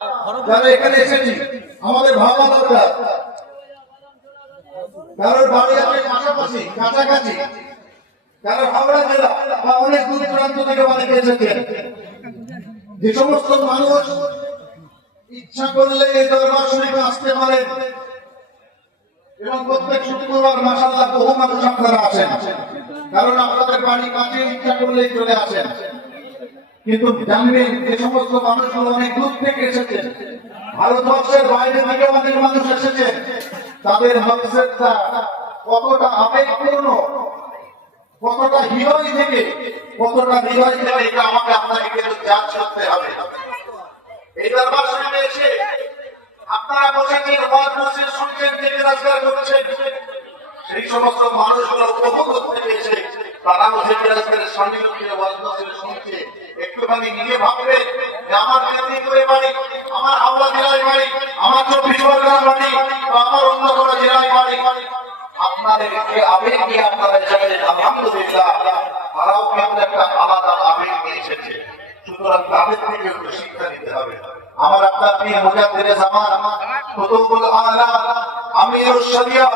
যারা এখানে এসেছি আমাদের ভাবা দরকার, কারোর বাড়ি আছে পাশাপাশি কাছাকাছি, কারো হাওড়া জেলা বা অনেক দূর দূরান্ত থেকে অনেকে এসেছেন। যে সমস্ত মানুষ ইচ্ছা করলে এই দরবার শরীফে আসতে পারেন এবং প্রত্যেক শুক্রবার মাশাআল্লাহ বহু মানুষ আপনারা আসেন, কারণ আপনাদের বাড়ি কাছে, ইচ্ছা করলেই চলে আসেন। কিন্তু জানবেন যে সমস্ত মানুষগুলো অনেক দূর থেকে এসেছেন, ভারতবর্ষের বাইরে থেকে অনেক মানুষ এসেছেন, তাদের মাকসাদটা কতটা আবেগপূর্ণ, কতটা হৃদয় থেকে, কতটা হৃদয় থেকে, এটা আমাকে আপনাকে কিন্তু জাজ করতে হবে। এই দরবার শরীফে এসে আপনারা বসেছেন, ওয়াজ নসিহত শুনছেন, থেকে রাজগার করছেন, সেই সমস্ত মানুষগুলো বহু দূর থেকে এসে তারাও থেকে রাজগারের সান্নিধ্যে ওয়াজ নসিহত শুনছে। একটুখানি নিজে ভাববে যে আমার মেদিনীপুরে বাড়ি, আমার হাওড়া জেলায় বাড়ি, আমার 24 পরগনার বাড়ি, বা আমার অন্য কোনো জেলায় বাড়ি, আপনাদের যে আবেগ নিয়ে আপনারা এসেছেন, আলহামদুলিল্লাহ তারাও কিন্তু একটা আলাদা আবেগ নিয়ে এসেছে। সুতরাং তাদের থেকে একটু শিক্ষা নিতে হবে। আমার আপনার পীর মুজাদ্দিদে জামান কুতুবুল আলা আমিরুশ শরিয়া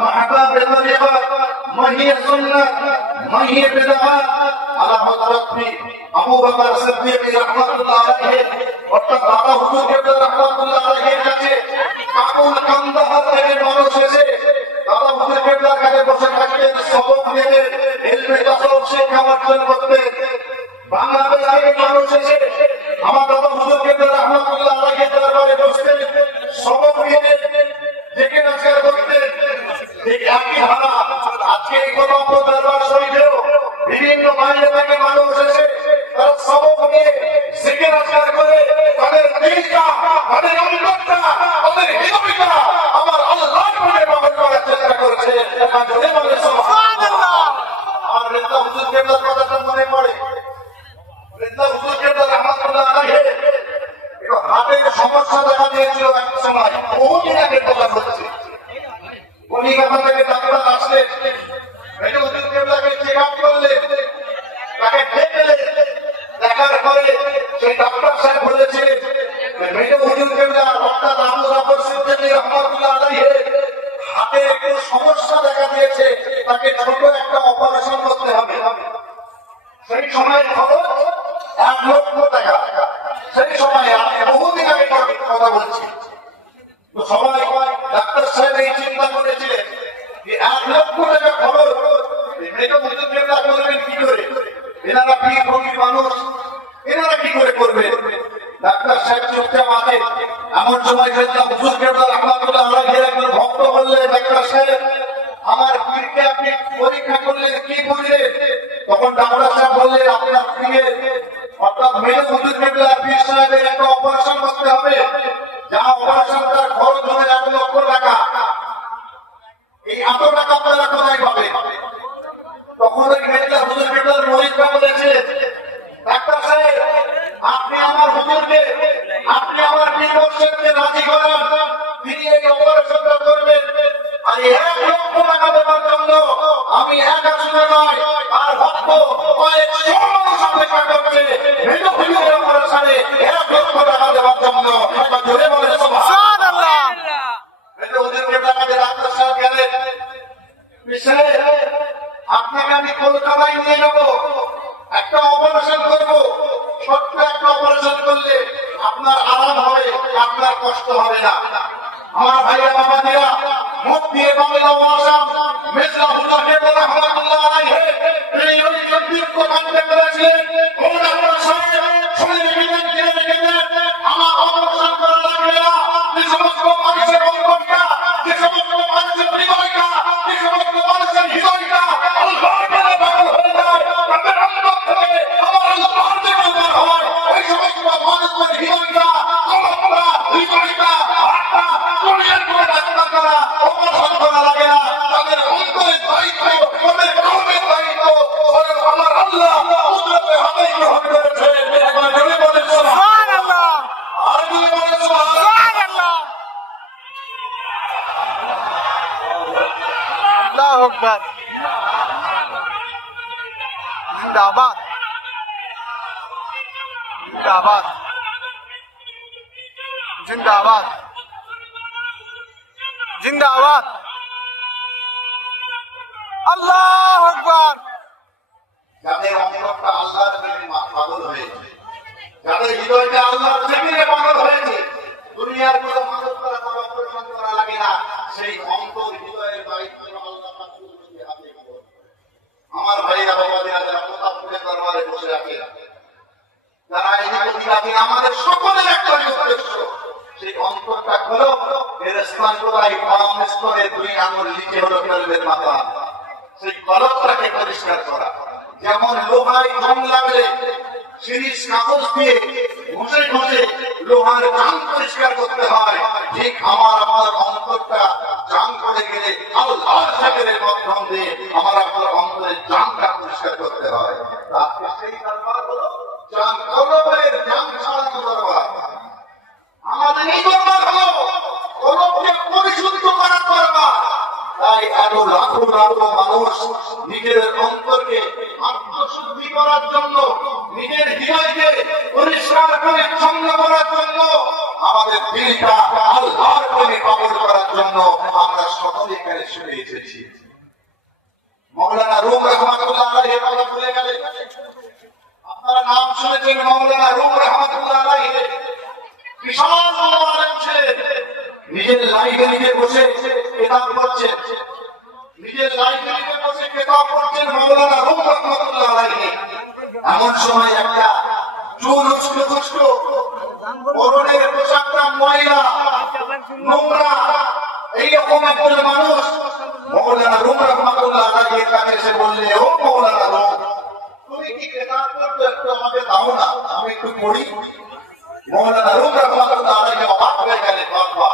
মাহবাব তরিকাত মাহিয়ে সুন্নাত মাহিয়ে বিদআত আলা হযরত আবু বকর সিদ্দিক রাহমাতুল্লাহ আলাইহি অর্থাৎ দাদা হুজুর কেবলা রাহমাতুল্লাহ আলাইহির কাছে কাবুল কান্দাহার থেকে মানুষ এসে দাদা হুজুর কেবলার কাছে বসে থাকতেন, সবক নিতেন, ইলমে তাসাউফ শিক্ষা অর্জন করতেন। বাংলাদেশ থেকে মানুষ এসে আমার দাদা হুজুর কেবলা রাহমাতুল্লাহ আলাইহির দরবারে বসতেন, সবক নিতেন, দেখে নজর করতেন। ঠিক একই ধারা আজকে এই গোলাপ দরবার শরীফেও বিভিন্ন বাইরে থেকে মানুষ এসে তারা সবক নিয়ে জিকির আজকার করে তাদের দিলটা, তাদের অন্তরটা, তাদের হৃদয়টা আমার আল্লাহর প্রতি পাবন করার চেষ্টা করছে। জোরে বলে সুবহানাল্লাহ। আমার রেজা হুজুর কেবলার কথাটা মনে পড়ে। রেজা হুজুর কেবলা রাহমাতুল্লাহ আলাইহি একটু হার্টের সমস্যা দেখা দিয়েছিল এক সময়, বহুদিন আগে কথা হচ্ছে। কলিকাতা থেকে ডাক্তার আসলেন, রেজা হুজুর কেবলাকে চেক আপ করলেন, তাকে দেখলেন, দেখার পরে সেই ডাক্তার সাহেব বলেছিলেন মেজো হুজুর কেবলা অর্থাৎ আবু জাফর সিদ্দিকী রাহমাতুল্লাহ আলাইহি হাতে একটু সমস্যা দেখা দিয়েছে, তাকে ছোট একটা অপারেশন করতে হবে। সেই সময়ের খরচ 1 লক্ষ টাকা। সেই সময় বহুদিন আগে কথা বলছি, তো সবাই ডাক্তার সাহেব এই চিন্তা করেছিলেন যে 1 লক্ষ টাকা খরচ মেজো হুজুর কেবলা করবেন কি করে, এনারা পীর ফকির মানুষ, এনারা কি করে করবে। ডাক্তার সাহেব চুপচাপ আছে। এমন সময় হুজুর কেবলা রাহমাতুল্লাহ আলাইহির একজন ভক্ত বললেন, ডাক্তার সাহেব আমার পীরকে আপনি পরীক্ষা করলেন, কি করলেন? তখন ডাক্তার সাহেব বললেন আপনার পীরের অর্থাৎ মেজো হুজুর কেবলা পীর সাহেবের একটা অপারেশন করতে হবে, যা অপারেশনটার খরচ হবে 1 লক্ষ টাকা। এই এত টাকা আপনারা কোথায় পাবেন? তখন ওই মেজো হুজুর কেবলার মরিদরা বলেছে ডাক্তার সাহেব আপনি আমার হুজুরকে, আপনি আমার পীর মুর্শিদকে রাজি করান, তিনি এই অপারেশনটা করবেন। আর 1 লক্ষ টাকা দেওয়ার জন্য আমি একা শুনে নয়, আর ভক্ত কয়েকশো মানুষ অপেক্ষা করছে মেজো হুজুরের অপারেশনে 1 লক্ষ টাকা দেওয়ার জন্য। জোরে বলে সুবহানাল্লাহ। মেজো হুজুর কেবলার কাছে ডাক্তার সাহেব গেলেন, আপনাকে আমি কলকাতায় নিয়ে যাবো, একটা অপারেশন করবো, ছোট্ট একটা অপারেশন করলে আপনার আরাম হবে, আপনার কষ্ট হবে না। আমার ভাইরা বাবাজিরা মুখ দিয়ে বাংলা ভাষা মেজলা হুজুর কেবলা রাহমাতুল্লাহ আলাইহি এই ঐতিহ্য দীর্ঘ কান্ডে করেছিলেন। কোন ডাক্তার সাহেব শুনে রেখেছেন, জেনে রেখেছেন, আমার অপারেশন করা লাগবে না। যে সমস্ত মানুষের অন্তরটা, যে সমস্ত মানুষের হৃদয়টা, যে সমস্ত মানুষের হৃদয়টা আল্লাহর প্রতি পাগল হয়ে যায়, তাদের অন্তর থেকে আমার আল্লাহর দিকে উদ্ধার হয়। ওই সমস্ত মানুষের হৃদয়টা, কলমটা, হৃদয়টা, হাতটা দুনিয়ার কোনো ডাক্তার করা অপারেশন করা লাগে না। তাদের অন্তরের দায়িত্ব, তাদের কলমের দায়িত্ব আমার আল্লাহ কুদরতে হাতে গ্রহণ করেছে। একবার জোরে বলেন সুবহানাল্লাহ। আর জোরে বলেন সুবহানাল্লাহ। আল্লাহু আকবার। জিন্দাবাদ জিন্দাবাদ। जिंदाबाद जिंदाबाद আল্লাহু আকবার। যাদের অন্তরটা আল্লাহর প্রেমে পাগল হয়েছে, যাদের হৃদয়টা আল্লাহর প্রেমে পাগল হয়েছে, দুনিয়ার কোনো মানুষ দ্বারা পরিবর্তন করা লাগে না, সেই অন্তর হৃদয়ের দায়িত্ব আল্লাহ পাকের হাতে পাবে। আমার ভাইরা বাবারা যারা প্রতাপপুরের দরবারে বসে আছে, যারা এই প্রতিবাদী, আমাদের সকলের একটা উদ্দেশ্য, সেই অন্তরটা খোলো। এর স্থান কোথায়? পাম স্তরে 2 আঙুল নিচে হলো কলবের মাথা। সেই কলবটাকে পরিষ্কার করা। যেমন লোহায় জং লাগলে শিরিষ কাগজ দিয়ে ঘষে ঘষে লোহার জাং পরিষ্কার করতে হয়, ঠিক আমার আপনার অন্তরটা জাং করে গেলে আল্লাহর জিকিরের মাধ্যম দিয়ে আমার আপনার অন্তরের জাংটা পরিষ্কার করতে হয়। আজকে সেই দরবার হলো জাং, কলবের জাং ছাড়ানো দরবার। আমাদের এই দরবার হলো কলবকে পরিশুদ্ধ করার দরবার। তাই এত লাখো লাখো মানুষ নিজের অন্তরকে আত্মশুদ্ধি করার জন্য, নিজের হৃদয়কে পরিষ্কার পরিচ্ছন্ন করার জন্য, আমাদের দিলটা আল্লাহর প্রেমে পাগল করার জন্য আমরা সকলে এখানে শুনে এসেছি। মাওলানা রুম রহমাতুল্লাহ আলাইহির কথা ভুলে গেলে? আপনারা নাম শুনেছেন মাওলানা রুম রহমাতুল্লাহ আলাইহি, বিশাল আলেম ছিলেন। নিজের লাইব্রেরিতে বসে কিতাব পড়ছেন, নিজের লাইব্রেরিতে বসে কিতাব পড়ছেন মাওলানা রুম রহমাতুল্লাহ আলাইহি। এমন সময় একটা চুল উস্কো উস্কো পরনের পোশাকটা ময়লা নোংরা এইরকম একজন মানুষ মাওলানা রুম রহমাতুল্লাহ আলাইহির কাছে এসে বললে, ও মাওলানা রুম, তুমি কি কিতাব পড়তে একটু আমাকে দাও না, আমি একটু পড়ি। মাওলানা রুম রহমাতুল্লাহ আলাইহি অবাক হয়ে গেলেন, বাবা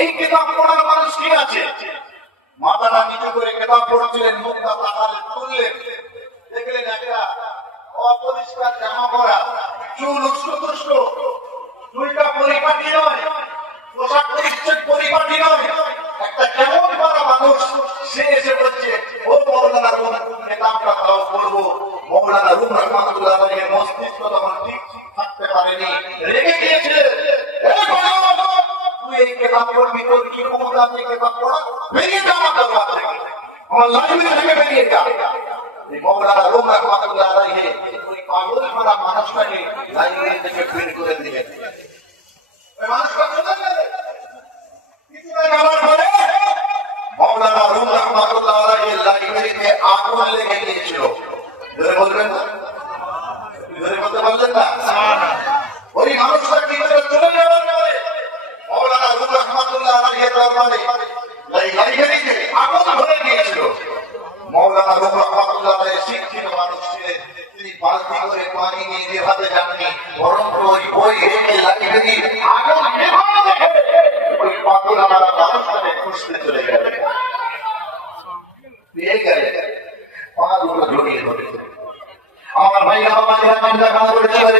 এই কিতাব পড়ার মানুষ কি আছে? মাথাটা নিচু করে কিতাব পড়ছিলেন, মুখটা তাকালে তুললেন, দেখলেন একটা অপরিষ্কার জামা পরা, চুল উস্কো উস্কো, দুইটা পরিপাটি নয়, পোশাক পরিচ্ছদ পরিপাটি নয়, একটা কেমন করা মানুষ। সে এসে বলছে, ও মাওলানা রুম, কিতাবটা দাও পড়বো। মাওলানা রুম রহমাতুল্লাহ আলাইহির মস্তিষ্ক তখন ঠিক থাকতে পারেনি, রেগে গিয়েছে। তুই এই কিতাব পড়বি, তোর কি ক্ষমতা আছে কিতাব পড়া? বেরিয়ে যা আমার দরবার থেকে, আমার লাইব্রেরি থেকে বেরিয়ে যা। মাওলানা রুম রহমাতুল্লাহ আলাইহি ওই পাগল করা মানুষটাকে লাইব্রেরি থেকে বের করে দিলেন। ওই মানুষটা চলে গেলে কিছুটা যাওয়ার পরে মাওলানা রুম রহমাতুল্লাহ আলাইহি লাইব্রেরিতে আগুন লেগে গিয়েছিল। ধরে বলবেন না? ধরে বলতে পারলেন না? ওই মানুষটা কি করে চলে যাওয়ার পরে মাওলানা রুম রহমাতুল্লাহ আলাইহির দরবারে লাইব্রেরিতে আগুন ধরে গিয়েছিল। মাওলানা রুম রহমাতুল্লাহ আলাইহি শিক্ষিত মানুষ ছিলেন, তিনি বালতি করে পানি নিয়ে যেভাবে যাননি, বরং ওই বই রেখে লাইব্রেরির আগুন নেভানো দেখে ওই পাগল আমার মানুষটাকে খুঁজতে চলে গেলেন। পেয়ে গেলেন, পা দুটো জড়িয়ে ধরে। আমার ভাইরা বাবারা চিন্তা ভাবনা করে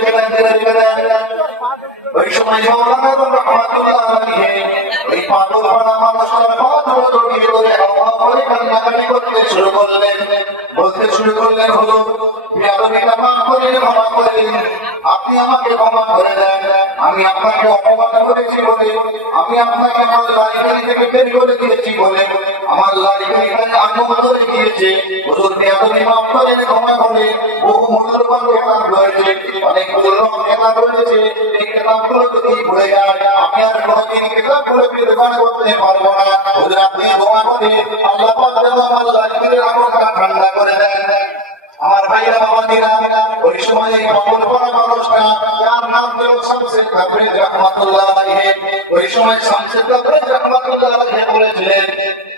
ওই সময় মাওলানা রুম রহমাতুল্লাহ আলাইহি ওই পাগল করা মানুষটার পা দুটো জড়িয়ে ধরে হাওয়া করে কান্নাকাটি করতে শুরু করলেন। বলতে শুরু করলেন, হলো বিয়াদবিটা মাফ করেন, ক্ষমা করেন, আপনি আমাকে ক্ষমা করে দেন। আমি আপনাকে অপমান করেছি বলে, আমি আপনাকে আমার লাইব্রেরি থেকে বের করে দিয়েছি বলে, আমার লাইব্রেরিতে আগুন ধরে গিয়েছে। হুজুর বিয়াদবি মাফ করেন, ক্ষমা করেন। বহু মূল্যবান কিতাব রয়েছে, অনেকগুলো কিতাব রয়েছে, এই কিতাবগুলো যদি ভুলে যায় আমি আর কোনোদিন কিতাবগুলো বিতরণ করতে পারবো না। হুজুর আপনি দোয়া করে আল্লাহ পাক যেন আমার লাইব্রেরির আগুনটা ঠান্ডা করে দেন। আমার ভাইরা বাবাজিরা, ওই সময় এই পাগল করা মানুষটা, যার নাম ছিল শামসুল তাবরিজ রাহমাতুল্লাহ আলাইহি, ওই সময় শামসুল তাবরিজ রাহমাতুল্লাহ আলাইহি বলেছিলেন,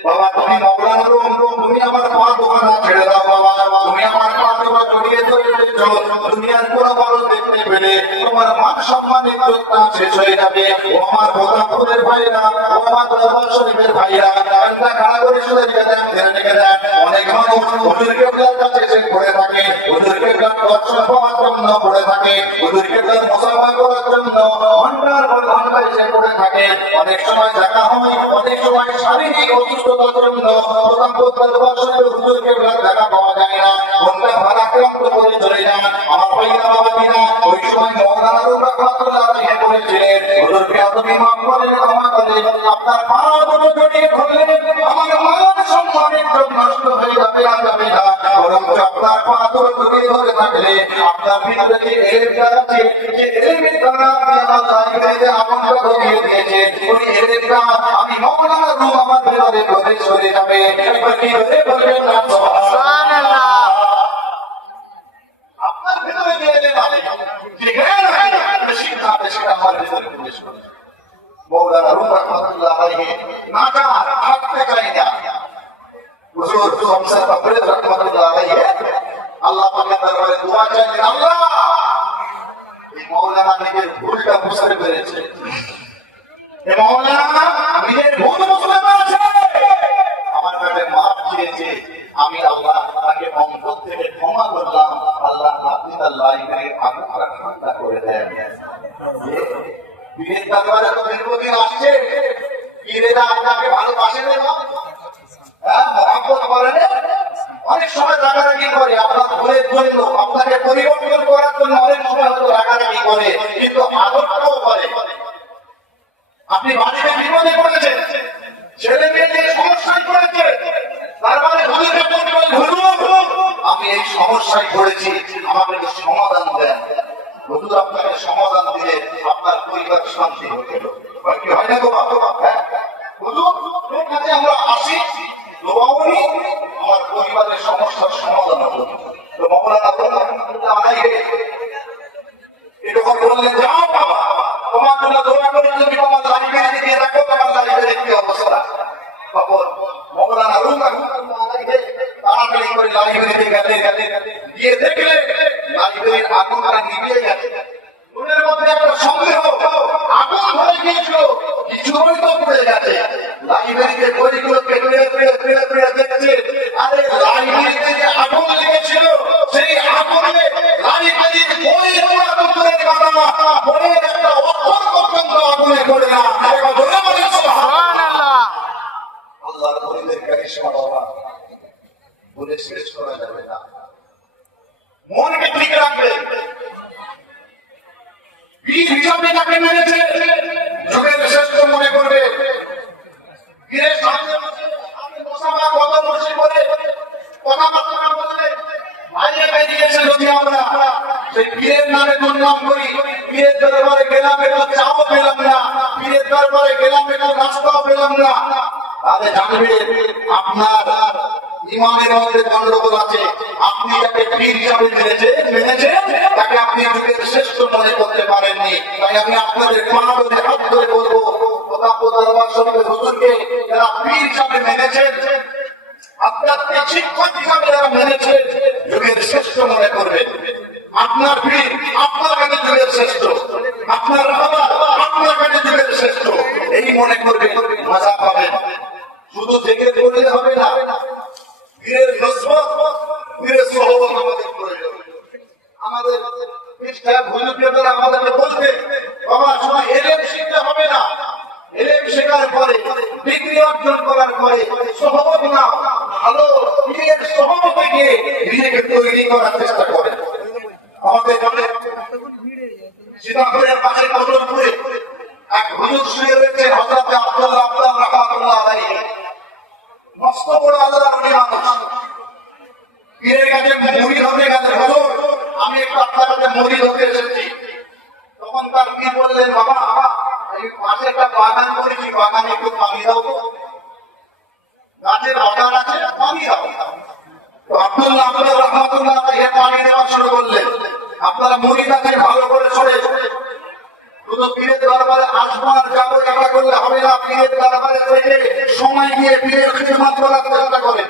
বাবা তুমি মাওলানা রুম, তুমি আমার পা দুখানা ছেড়ে দাও বাবা, তুমি আমার পা দুটো জড়িয়ে ধরে রেখেছো, দুনিয়ার কোনো মানুষ দেখতে পেলে তোমার মান সম্মান ইজ্জতটা শেষ হয়ে যাবে। ও আমার প্রতাপপুরের ভাইরা, ও আমার দরবার শরীফের ভাইরা, কানটা খাড়া করে শুনে দিকে দেন, ধরে দিকে দেন। অনেক মানুষ হুজুর কেবলার কাছে এসে পড়ে থাকে, হুজুর কেবলার দর্শন পাওয়ার জন্য পড়ে থাকে, হুজুর কেবলার মুসাফা করার জন্য ঘন্টার পর ঘন্টা এসে পড়ে থাকে। অনেক সময় দেখা হয়, অনেক সময় শারীরিক অসুস্থতার জন্য প্রতাপপুর দরবার শরীফে হুজুর কেবলার দেখা পাওয়া যায় না, ঘন্টা ভাড়া ক্রান্ত করে চলে যান। আমার ভাইরা বাবাজিরা, ওই সময় মাওলানা রুম রাহমাতুল্লাহ আলাইহি বলেছিলেন, হুজুর বেয়াদবি মাফ করে ক্ষমা করে আপনার পা দুটো জড়িয়ে ধরলে আমার মান সম্মান একদম নষ্ট হয়ে যাবে না, বরং আপনার পা দুটো জড়িয়ে ধরে থাকলে আপনার ভিতরে যে এলেমটা আছে, যে এলেমের দ্বারা আল্লাহ ইবাদতে আমলটা ধরিয়ে দিয়েছে, ওই এলেমটা আমি মাওলানা রুম আমার ভিতরে প্রবেশ করে যাবে। একবার কি বলবেন না সুবহানাল্লাহ। আপনার ভিতরে যে এলেম আছে, যে জ্ঞান আছে, সেটা আমার ভিতরে প্রবেশ করে। মাওলানা রুম রাহমাতুল্লাহ আলাইহি নাটা হাত দেখাই না হুজুর সংসার বাবরে রাহমাতুল্লাহ আলাইহি আল্লাহ পাকের দরবারে দোয়া চাইলেন, আল্লাহ এই মাওলানা নিজের ভুলটা বুঝতে পেরেছে, এই মাওলানা নিজের ভুল বুঝতে পেরেছে, আমার কাছে মাফ চেয়েছে, আমি আল্লাহ তাকে অন্তর থেকে ক্ষমা করলাম। আল্লাহ আপনি তার লাইফের আগুন ঠান্ডা করে দেন। পীরের দরবারে তো দীর্ঘদিন আসছে, পীরেরা আপনাকে ভালোবাসে না, মহব্বত করে না, অনেক সময় রাগারাগি করে আপনার ভুলের জন্য, আপনাকে পরিবর্তন করার জন্য অনেক সময় হয়তো রাগারাগি করে, কিন্তু আদরটাও করে। আপনি বাড়িতে বিপদে পড়েছেন, ছেলে মেয়ে নিয়ে সমস্যায় পড়েছে, তার মানে হুজুরকে বলবেন, হুজুর আমি এই সমস্যায় পড়েছি, আমাকে একটু সমাধান দেন। হুজুর আপনাকে সমাধান দিলে আপনার পরিবার শান্তি হয়ে গেল। কি হয় না গো বাবা? হুজুর তোর কাছে আমরা আসি, দোয়াও নিই, আমার পরিবারের সমস্যার সমাধান হলো। তো মাওলানা রাহমাতুল্লাহ আলাইহি এরকম বললেন, যাও বাবা তোমার জন্য দোয়া করি, তুমি তোমার লাইব্রেরি দিয়ে রাখো, তোমার লাইব্রেরির কি অবস্থা। তখন মাওলানা রুম রাহমাতুল্লাহ আলাইহি তাড়াতাড়ি করে লাইব্রেরিতে গেলেন, গিয়ে দেখলেন লাইব্রেরির আগুনটা নিভে গেছে। মনের মধ্যে একটা সন্দেহ, আগুন হয়ে গিয়েছিল, কিছুই তো পড়ে গেছে। লাইব্রেরিতে বইগুলোকে দেখছে, আরে লাইব্রেরিতে যে আগুন লেগেছিল, সেই আগুনে লাইব্রেরির বইগুলো আগুনের কথা, বইয়ের একটা অক্ষর পর্যন্ত আগুনে পড়ে না। সুবহানাল্লাহ। আল্লাহর বলিদের কারিশমা বাবা বলে শেষ করা যাবে না। মনকে ঠিক রাখবে, পীর হিসাবে তাকে মেনেছে, যুগের শ্রেষ্ঠ মনে করবে। পীরের সামনে আমি বসাবা কত মসজিদ করে কথাবার্তা বললে বাইরে বেরিয়েছে, যদি আমরা সেই পীরের নামে দুর্নাম করি, পীরের দরবারে গেলাম একটু চাও পেলাম না, পীরের দরবারে গেলাম একটু রাস্তাও পেলাম না, তাহলে জানবে আপনার ইমানের মধ্যে গন্ডগোল আছে। আপনি যাকে পীর হিসাবে মেনেছেন তাকে আপনি যুগের শ্রেষ্ঠ মনে করতে পারেননি। তাই আমি আপনাদের পা ধরে হাত ধরে বলবো, দরবার শরীফের হুজুরকে যারা পীর হিসাবে মেনেছেন, আধ্যাত্মিক শিক্ষক হিসাবে যারা মেনেছেন, যুগের শ্রেষ্ঠ মনে করবেন। আপনার পীর আপনার কাছে যুগের শ্রেষ্ঠ, আপনার বাবা আপনার কাছে যুগের শ্রেষ্ঠ, এই মনে করবে, মজা পাবেন। শুধু দেখে করলে হবে না, পীরের নসবত, পীরের সহবত আমাদের প্রয়োজন। আমাদের আমাদেরকে বলবে, বাবা সময় এলেম শিখতে হবে না, এলেম শেখার পরে ডিগ্রি অর্জন করার পরে সহবত না, ভালো পীরের সহবতে গিয়ে নিজেকে তৈরি করার চেষ্টা করে। আমাদের সীতাপুরের পাশে কদমপুরে এক হুজুর শুয়ে রয়েছে, হযরত আব্দুল্লাহ রাহমাতুল্লাহ আলাইহি, মস্ত বড় আল্লাহর ওলি মানুষ। পীরের কাছে মুরিদ হতে গেলেন, হুজুর আমি একটু আপনার কাছে মুরিদ হতে এসেছি। তখন তার পীর বললেন, বাবা এই পাশে একটা বাগান করেছি, বাগানে একটু পানি দাও তো, গাছের বাগান আছে, পানি দাও। তো আব্দুল্লাহ রাহমাতুল্লাহ আলাইহি পানি দেওয়া শুরু করলেন। আপনারা মুরিদ আছে ভালো করে শুনে, শুধু পীরের দরবারে আসবো আর যাবো এটা করলে হবে না। পীরের দরবারে থেকে সময় দিয়ে পীরের খিদমত করার চেষ্টা করেন।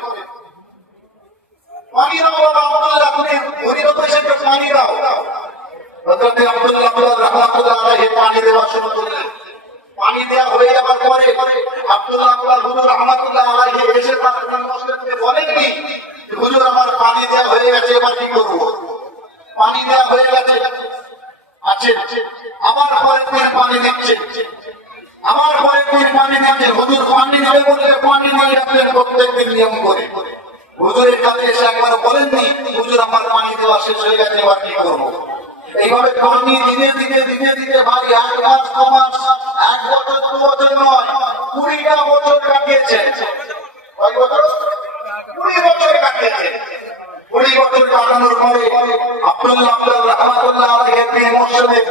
পানি দাও বাবা, আব্দুল্লাহ তুমি মুরিদ হতে এসেছো, পানি দাও। হযরত আব্দুল্লাহ রাহমাতুল্লাহ আলাইহি পানি দেওয়া শুরু করলেন। পানি দেওয়া হয়ে যাওয়ার পরে আব্দুল্লাহ হুজুর রাহমাতুল্লাহ আলাইহি এসে তার মুসলিমকে বলেননি, হুজুর আমার পানি দেওয়া হয়ে গেছে, এবার কি করবো? পানি দেওয়া হয়ে গেছে, আছে আমার পরে তুই পানি দিচ্ছে, আমার পরে তুই পানি দিচ্ছে। হুজুর পানি দেবে বলে পানি দিয়ে রাখলেন প্রত্যেকদিন নিয়ম করে। হুজুরের কাছে এসে একবার বলেননি, হুজুর আমার পানি দেওয়া শেষ হয়ে গেছে, এবার কি করবো? এইভাবে পানি দিনে দিনে দিনে দিনে ভাই 1 মাস 2 মাস 1 বছর 2 বছর নয় 20টা বছর কাটিয়েছে। কয় বছর? 20 বছর কাটিয়েছে। 20 বছর কাটানোর পরে আব্দুল্লাহ রহমাতুল্লাহ আলাইহির পীর মুর্শিদের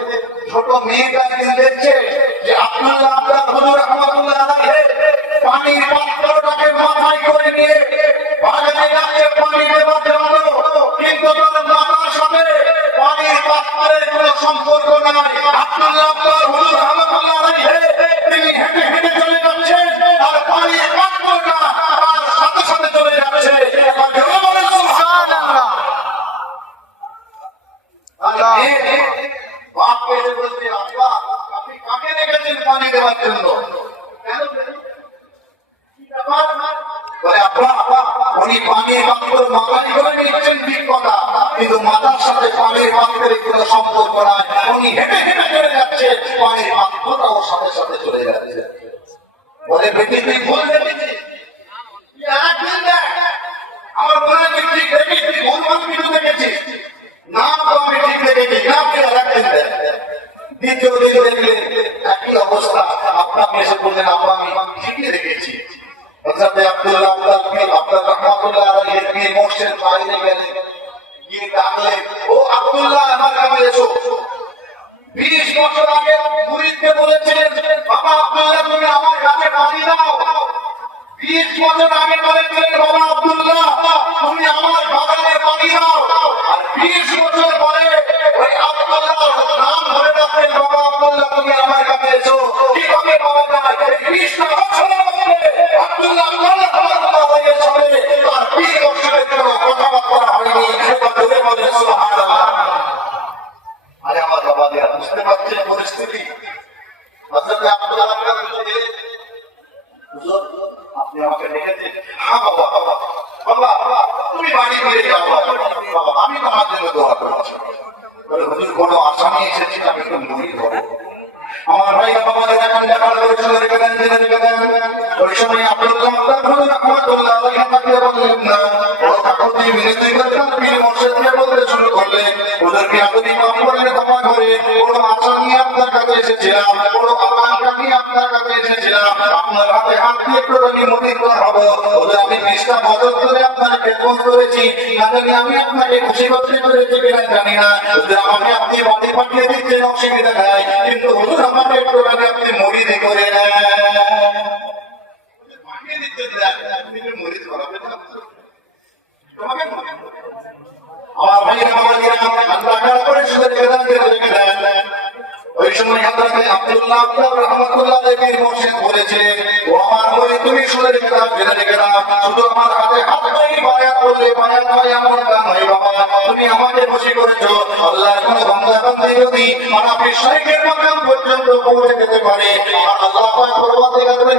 ছোট মেয়েটা একদিন দেখছে যে আব্দুল্লাহ হুজুর রহমাতুল্লাহ আলাইহি পানির পাত্রটাকে মাথায় করে নিয়ে বাগানে যাচ্ছে পানি দেওয়ার জন্য, কিন্তু তার মাথার সাথে পানির পাত্রের কোনো সম্পর্ক নাই। আব্দুল্লাহ হুজুর রহমাতুল্লাহ আলাইহি তিনি হেঁটে হেঁটে চলে যাচ্ছেন আর পানির পাত্রটা তার সাথে সাথে চলে যাচ্ছে। এবার জোরে বলেন সুবহানাল্লাহ। বাপকে এসে বলছে, আব্বা আপনি কাকে রেখেছেন পানি দেওয়ার জন্য? কেন? বলে আব্বা উনি পানির পাত্র মাথায় করে নিচ্ছেন ঠিক কথা, কিন্তু মাথার সাথে পানির পাত্রের কোনো সম্পর্ক নাই। উনি হেঁটে হেঁটে চলে যাচ্ছে, পানির পাত্রটাও সাথে সাথে চলে যাচ্ছে। বলে বেটি তুই ভুল দেখেছিস, আমার মনে হয় ঠিক দেখেছিস, তুই ভুলভাল কিছু দেখেছিস। না তো আমি ঠিক দেখেছি, না তুই আরেকদিন দেখ। দ্বিতীয় দিন দেখলে একই অবস্থা, আপনাকে এসে বললেন আব্বা আমি ঠিকই দেখেছি। হযরতে আব্দুল্লাহ রহমাতুল্লাহ আলাইহির পীর মুর্শিদ বাইরে গেলেন, গিয়ে ডাকলেন, ও আব্দুল্লাহ আমার কাছে এসো। 20 বছর আগে মুরিদকে বলেছিলেন বাবা আব্দুল্লাহ তুমি আমার কাছে পানি দাও। 20 বছর আগে বলেছিলেন বাবা আব্দুল্লাহ তুমি আমার বাগানে পানি দাও। আর 20 বছর পরে ওই আব্দুল্লাহ নাম ধরে ডাকলেন বাবা আব্দুল্লাহ তুমি আমার কাছে এসো। কিভাবে পাওয়া যায়? 20 বছরের মধ্যে আব্দুল্লাহ আলাইহির সাথে তার 20 বছরের কোনো কথাবার্তা হয়নি। এবার জোরে বলেন সুবহানাল্লাহ। আরে আমার বাবারা বুঝতে পারছেন পরিস্থিতি? হযরত আব্দুল্লাহ হুজুর আপনি আমাকে ডেকেছেন? হ্যাঁ বাবা বাবা তুমি বাড়ি ফিরে যাও বাবা, আমি তোমার জন্য দোয়া করছি। বলে হুজুর কোনো আশা নিয়ে এসেছি, আমি একটু মুড়ি ধরো। আমার ভাই বাবাদের এখন দেখার পরিচয় রেখেছেন জেনে রেখেছেন। ওই সময় আব্দুল্লাহ রহমাতুল্লাহ আলাইহি তাকে বললেন না ও কাকুতি মিনতি করতেন, পীর মুর্শিদকে বলতে শুরু করলেন হুজুরকে আপনি মাফ করেন ক্ষমা করে। কোনো আশা নিয়ে আপনার কাছে এসেছিলাম, কোনো আকাঙ্ক্ষা নিয়ে আপনার কাছে এসেছিলাম, আপনার হাতে হাত দিয়ে একটু আমি মুদিত হব। হুজুর আমি 20টা বছর ধরে আপনাকে বেতন করেছি, না জানি আমি আপনাকে খুশি করতে পেরেছি কিনা জানি না। হুজুর আমাকে আপনি বাড়ি পাঠিয়ে দিচ্ছেন অসুবিধা নাই, কিন্তু হুজুর আমাকে একটু আপনি মরিদ করে নেন। পাঠিয়ে দিচ্ছেন আপনি মরিদ করাবেন না আমার ভাইয়েরা বাবাজিরা আল্লাহ তাআলা করে শুনে রেখে দেন। ওই সময় হযরত আব্দুল্লাহ রহমাতুল্লাহ আলাইহির মুর্শিদ বলেছিলেন ও আমার ভাই তুমি শুনে রেখে দাও, জেনে রেখে দাও, শুধু আমার হাতে হাত ধরে বায়াত করলে বায়াত হয় এমন কাজ নয় বাবা। তুমি আমাকে খুশি করেছো, আল্লাহর কোন বান্দা বান্দী যদি আমাকে শাইখের মাকাম পর্যন্ত পৌঁছে যেতে পারে, আর আল্লাহ পাক পরবর্তীকালে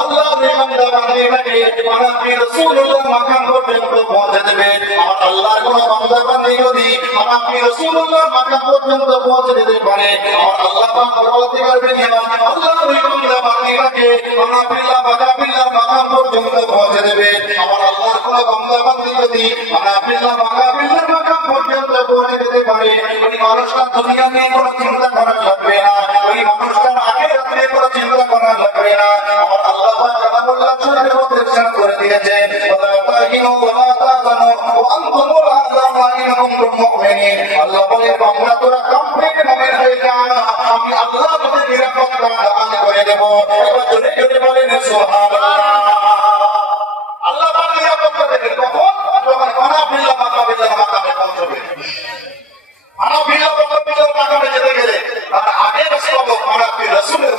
আল্লাহর বান্দা বান্দীকে আমাকে রাসূলুল্লাহ মাকাম পর্যন্ত পৌঁছে দেবে। আর আল্লাহর কোন বান্দা বান্দী যদি আমাকে রাসূলুল্লাহ মাকাম পর্যন্ত পৌঁছে দিতে পারে, আর আল্লাহ পাক পরবর্তীকালে আল্লাহর বান্দা বান্দীকে আনাবিল্লাহ বাকাবিল্লাহ মাকাম পর্যন্ত পৌঁছে দেবে। আমার আল্লাহর কোন বান্দা বান্দী যদি আনাবিল্লাহ বাকাবিল্লাহ মাকাম পর্যন্ত পৌঁছে দিতে পারে, ওই মানুষটা দুনিয়া নিয়ে কোনো চিন্তা করা লাগবে না, ওই মানুষটার আখিরাত নিয়ে কোনো চিন্তা করা লাগবে না। আমার আল্লাহ পাক কালামুল্লাহ শরীফের মধ্যে ইরশাদ করে দিয়েছেন ওয়ালা তাহিনু ওয়ালা তাহজানু ওয়া আনতুমুল আ'লামু ইন কুনতুম মুমিনিন। আল্লাহ বলে বান্দা তোরা কমপ্লিট মুমিন হয়ে যা, আমি আল্লাহ তোদের নিরাপত্তা দান করে দেব। এবার জোরে জোরে বলেন সুবহানাল্লাহ। আল্লাহ পাক নিরাপত্তা দেবেন কখন? যখন আনাবিল্লাহ বাকাবিল্লাহ মাকামে পৌঁছবে। আনাবিল্লাহ বাকাবিল্লাহ মাকামে যেতে গেলে তার আগের সবক আনাবি রাসূলের